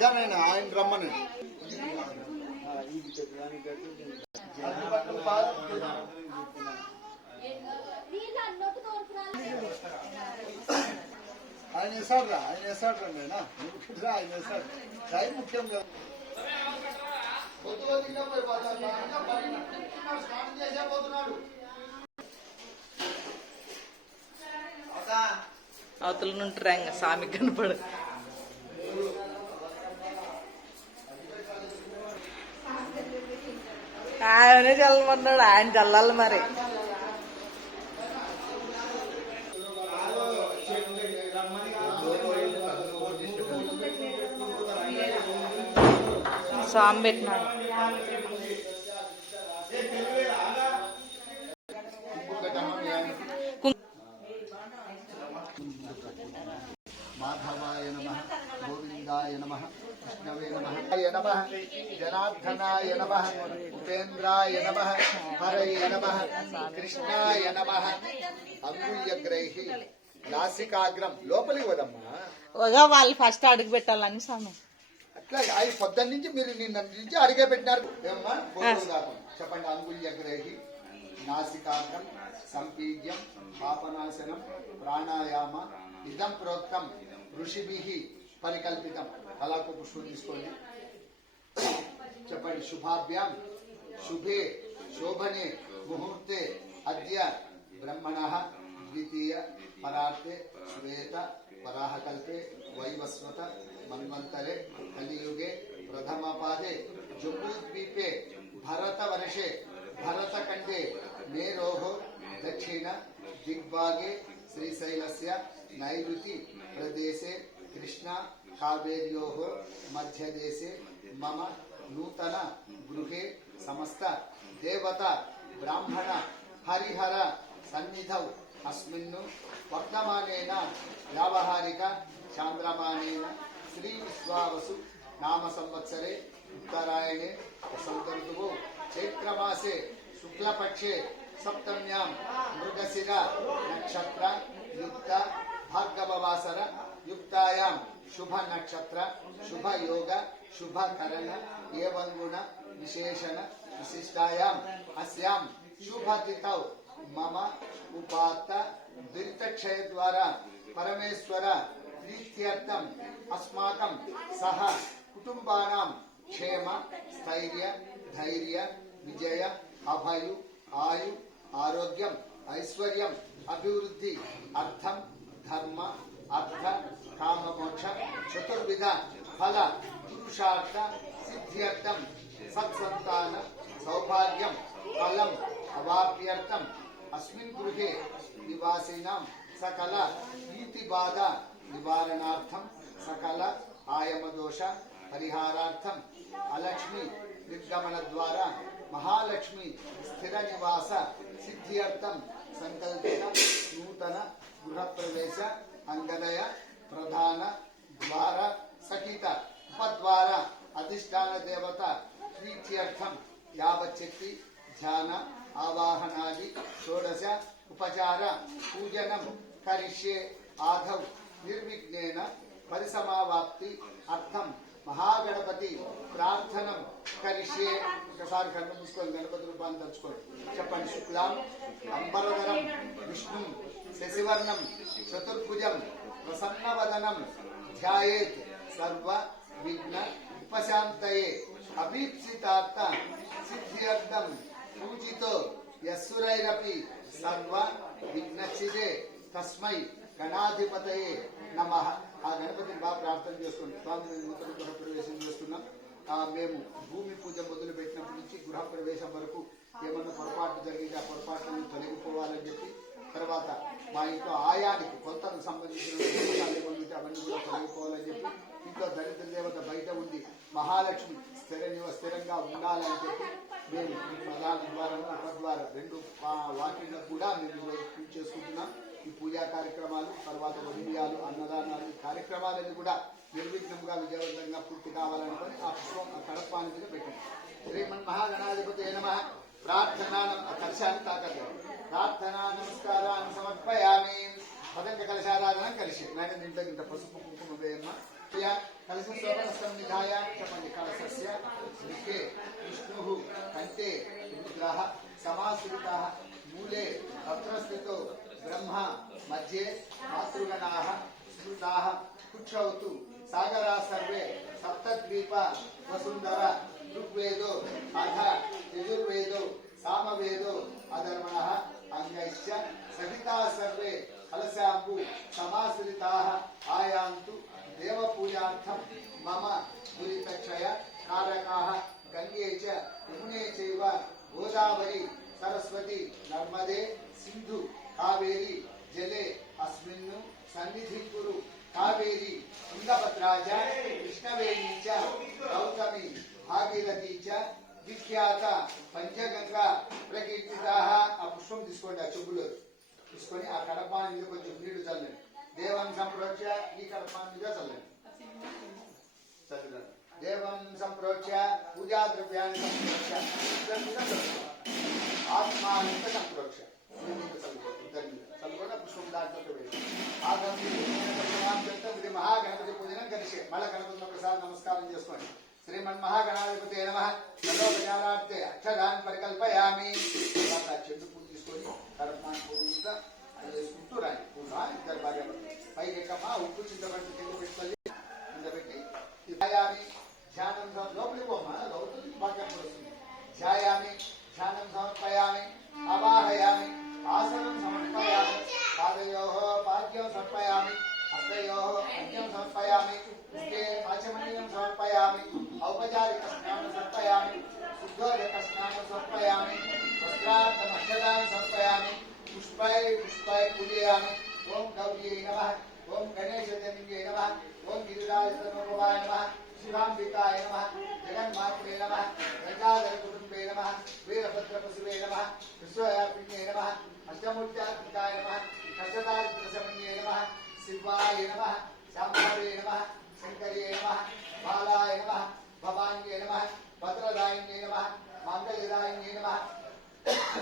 దానైనా ఆయన రమ్మని. ఆయన వేసాడు రా ఆయన వేసాడు రా నేనా నువ్వు ఆయన వేసాడు. టైం ముఖ్యం కదా. అవతల నుండి రంగ స్వామి కనపడు. ఆయనే చల్లమన్నాడు ఆయన చల్లాలి మరి. స్వామి నమ జనార్దనాయ నమ ఉపేంద్రాయ నమ హరయ నమ కృష్ణాయ నమ అంగుళ్యగ్రైహి నాసికాగ్రం. లోపలికి పోదమ్మా. ఒక వాళ్ళు ఫస్ట్ అడుగు పెట్టాలని స్వామి. అట్లా ఆయన పొద్దున్న నుంచి మీరు నిన్న నుంచి అడిగే పెట్టినారు. ఏమమ్మా దాపం. చెప్పండి అంగుళ్యగ్రైహి నాసికాగ్రం సంపీడ్యం పాపనాశనం ప్రాణాయామ ఇదం ప్రోక్తం ఋషిభి పరికల్పితం. కళాకు పుష్పం తీసుకోండి. चपड़ी शुभाभ्याम। शुभे शोभने मुहूर्ते अद्य ब्रह्मण द्वितीय परार्थे श्वेत पराहकल्पे वैवस्वत मन्वंतरे कलियुगे प्रथम पदे जूदीपे भरतवर्षे भरतखण्डे मेरो दक्षिण दिग्भागे श्रीशैलस्य नैऋति प्रदेशे कृष्णा कावेर्योः मध्यदेशे మమ నూతన గృహే సమస్త దేవత బ్రాహ్మణ హరిహర సన్నిధౌ అస్మిన్ను వర్తమానేన వ్యావహారిక చాంద్రమానేన శ్రీ విశ్వావసు నామ సంవత్సరే ఉత్తరాయణే వసంత ఋతువు చైత్రమాసే శుక్లపక్షే సప్తమ్యాం మృగశిర నక్షత్ర యుక్త భార్గవవాసర యుక్తాయాం శుభ నక్షత్ర శుభ యోగ శుభ కరణ ఏవం గుణ విశేషణ విశిష్టాయాం అస్యాం శుభ తిథౌ మమ ఉపాత్త దురితక్షయ ద్వారా పరమేశ్వర ప్రీత్యర్థం అస్మాకం సహ కుటుంబానాం క్షేమ స్థైర్య ధైర్య విజయ అభయు ఆయు ఆరోగ్యం ఐశ్వర్యం అభివృద్ధి అర్థం ధర్మ అర్థ కామమోక్ష చతుర్విధ ఫల పురుషార్థ సిద్ధ్యర్థం సత్సంతాన సౌభాగ్యం ఫలం అవాప్యర్థం అస్మిన్ గృహే నివాసినాం సకల నీతి బాధ నివారణార్థం సకల ఆయమదోష పరిహారార్థం అలక్ష్మి నిర్గమన ద్వారా మహాలక్ష్మి స్థిర నివాస సిద్ధ్యర్థం సంకల్పిత నూతన గృహప్రవేశ అంగదయ ప్రధాన ద్వార సహిత ఉపద్వార అధిష్టాన దేవత ప్రీత్యర్థం యావచ్చక్తి ధ్యాన ఆవాహనాది షోడశ ఉపచార పూజనం కరిష్యే ఆధౌ నిర్విఘ్నేన పరిసమావాప్తి అర్థం మహాగణపతి ప్రార్థనం కరిష్యే. ఒకసారి కన్ను మూసుకొని గణపతి రూపాన్ని తలుచుకోండి. చెప్పండి శుక్లాం అంబరధరం విష్ణు శశివర్ణం చతుర్భుజం ప్రసన్నవదనం ధ్యాయేత్ సర్వ విఘ్న ఉపశాంతయే అభీప్సితార్థ సిద్ధ్యర్థం పూజితో యస్సురైరపి సర్వ విఘ్నచిదే తస్మై గణాధిపతయే నమ. ఆ గణపతిని బాగా ప్రార్థన చేసుకోండి. స్వామి నూతన గృహ ప్రవేశం చేస్తున్నాం. ఆ, మేము భూమి పూజ మొదలు పెట్టినప్పటి నుంచి గృహ ప్రవేశం వరకు ఏమన్నా పొరపాటు జరిగితే ఆ పొరపాట్లను తొలగిపోవాలని చెప్పి తర్వాత మా ఇంట్లో ఆయానికి కొలతకు సంబంధించిన అవన్నీ కూడా తొలగిపోవాలని చెప్పి ఇంట్లో దరిద్ర దేవత బయట ఉంది మహాలక్ష్మి స్థిర నివ స్థిరంగా ఉండాలని చెప్పి మేము ఈ ప్రధాన ద్వారం ఉపద్వారం రెండు వా- వాటిల్లో కూడా మేము పూజ చేసుకుంటున్నాం. ఈ పూజా కార్యక్రమాలు తర్వాత వదిలియాలు అన్నదానాలు ఈ కార్యక్రమాలన్నీ కూడా నిర్విఘ్నంగా విజయవంతంగా పూర్తి కావాలనుకొని ఆ పుష్పం ఆ కడపాన్ని మీద పెట్టండి శ్రీమన్ మహాగణాధిపతి నమ. ప్రార్థనా కలశాన్ని తాకట్లేదు. ప్రార్థనా నమస్కారాన్ని సమర్పయామి. పదంక కలశారాధన కలిసి. నాయన దీంట్లో ఇంత పసుపు కుంకుమ వేయమ్మ కలశ శోభనస్థం నిధాయ. కలశస్య ముఖే విష్ణు కంటే రుద్రః సమాశ్రితः మూలే బ్రహ్మ మధ్యే సాగరా సర్వే సప్తద్వీప వసుంధర ఋగ్వేదో అధ యజుర్వేదో సామవేదో అధర్మణ అంగైశ్చ సహితా సర్వే కలశాంబు సమాశ్రితాः ఆయాంతు దేవపూజార్థం మమ దురితక్షయ కారకాः గంగే చ యమునే చైవ గోదావరి సరస్వతి నర్మదే సింధు కావేరి జలే అస్మిన్ సన్నిధి కురు కావేరి తుంగభద్రాజ కృష్ణవేణి చ గౌతమి భాగీరథి విఖ్యాత పంచగంగా ప్రకీర్తిత ఆ పుష్పం తీసుకోండి ఆ చెప్పులో తీసుకొని ఆ కడప మీద కొంచెం నీళ్ళు చల్లండి. దేవం సంప్రోక్ష ఈ కడప మీద చల్లండి. చల్లండి. దేవం సంప్రోక్ష పూజా ద్రవ్యాన్ని సంప్రోక్ష ఇద్దరి ఆత్మానంత సంప్రోక్ష ఇద్దరి పుష్పం దాంట్లో ఆ గణపతి మహాగణపతి పూజనం కలిసి మళ్ళా గణపతి ఒకసారి నమస్కారం చేసుకోండి. శ్రీమన్ మహాగణాధిపతి నమ ప్రజారార్థే అక్షరాన్ని ఉదయాన్ని పుష్పాయ పుష్పాయ ఉదయాన్ని ఓం గౌర్యై నమ ఓం గణేశజనింగే నమ ఓం గిరిరాజ సమభవాయ నమ శివాంబికాయ నమ జగన్మాత్రే నమ గంగాధర కుటుంబే నమ వీరభద్ర పశువే నమ విశ్వయాపిణ్యే నమ అష్టమూర్త్యాత్మికాయ నమ కష్టదారిద్రసమన్యే నమ శివాయ నమ శాంభావే నమ శంకరే నమ బాలాయ నమ భవాన్యే నమ భద్రదాయిన్యే నమ మంగళదాయిన్యే నమ.